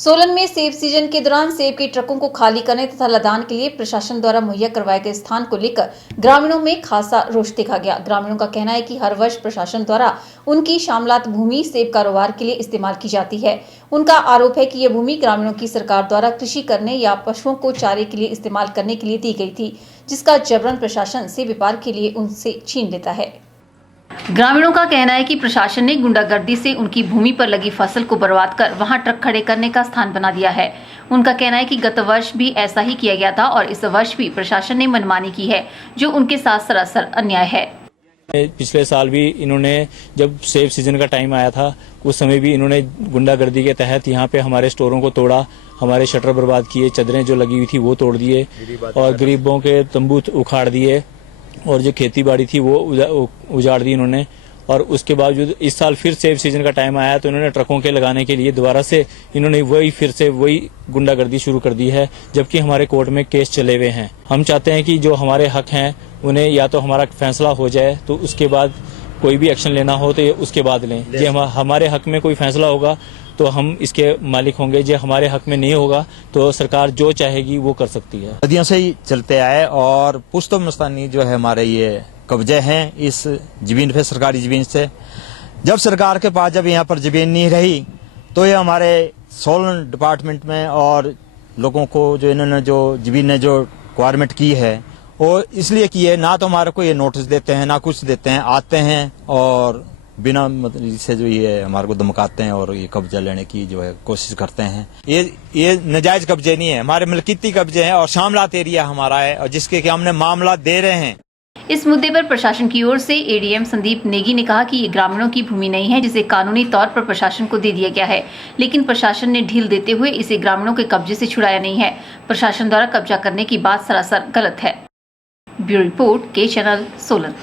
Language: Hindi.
सोलन में सेब सीजन के दौरान सेब के ट्रकों को खाली करने तथा लदान के लिए प्रशासन द्वारा मुहैया करवाए गए स्थान को लेकर ग्रामीणों में खासा रोष देखा गया। ग्रामीणों का कहना है कि हर वर्ष प्रशासन द्वारा उनकी शामलात भूमि सेब कारोबार के लिए इस्तेमाल की जाती है। उनका आरोप है कि यह भूमि ग्रामीणों की सरकार द्वारा कृषि करने या पशुओं को चारे के लिए इस्तेमाल करने के लिए दी गई थी, जिसका जबरन प्रशासन सेब व्यापार के लिए उनसे छीन लेता है। ग्रामीणों का कहना है कि प्रशासन ने गुंडागर्दी से उनकी भूमि पर लगी फसल को बर्बाद कर वहां ट्रक खड़े करने का स्थान बना दिया है। उनका कहना है कि गत वर्ष भी ऐसा ही किया गया था और इस वर्ष भी प्रशासन ने मनमानी की है, जो उनके साथ सरासर अन्याय है। पिछले साल भी इन्होंने, जब सेब सीजन का टाइम आया था, उस समय भी इन्होंने गुंडागर्दी के तहत यहाँ पे हमारे स्टोरों को तोड़ा, हमारे शटर बर्बाद किए, चादरें जो लगी हुई थी वो तोड़ दिए और गरीबों के तंबू उखाड़ दिए और जो खेती बाड़ी थी वो उजाड़ दी इन्होंने। और उसके बावजूद इस साल फिर सेब सीजन का टाइम आया तो इन्होंने ट्रकों के लगाने के लिए दोबारा से इन्होंने फिर से वही गुंडागर्दी शुरू कर दी है, जबकि हमारे कोर्ट में केस चले हुए हैं। हम चाहते हैं कि जो हमारे हक हैं उन्हें या तो हमारा फैसला हो जाए, तो उसके बाद कोई भी एक्शन लेना हो तो ये उसके बाद लें। जे हमारे हक में कोई फैसला होगा तो हम इसके मालिक होंगे, जो हमारे हक में नहीं होगा तो सरकार जो चाहेगी वो कर सकती है। सदियों से ही चलते आए और पुश्तो मस्तानी जो है हमारे ये कब्जे हैं इस जमीन पे, सरकारी जमीन से। जब सरकार के पास जब यहाँ पर जमीन नहीं रही तो ये हमारे सोलन डिपार्टमेंट में और लोगों को जो इन्होंने जो जमीन जो रिक्वायरमेंट की है और इसलिए की है, ना तो हमारे को ये नोटिस देते हैं ना कुछ देते हैं, आते हैं और बिना मतलब से जो ये हमारे को धमकाते हैं और ये कब्जा लेने की जो है कोशिश करते हैं। ये नाजायज कब्जे नहीं है, हमारे मलकीती कब्जे हैं और शामलात एरिया हमारा है और जिसके कि हमने मामला दे रहे हैं। इस मुद्दे पर प्रशासन की ओर से एडीएम संदीप नेगी ने कहा कि ये ग्रामीणों की भूमि नहीं है, जिसे कानूनी तौर पर प्रशासन को दे दिया गया है, लेकिन प्रशासन ने ढील देते हुए इसे ग्रामीणों के कब्जे से छुड़ाया नहीं है। प्रशासन द्वारा कब्जा करने की बात सरासर गलत है। ब्यूरो रिपोर्ट के चैनल सोलन।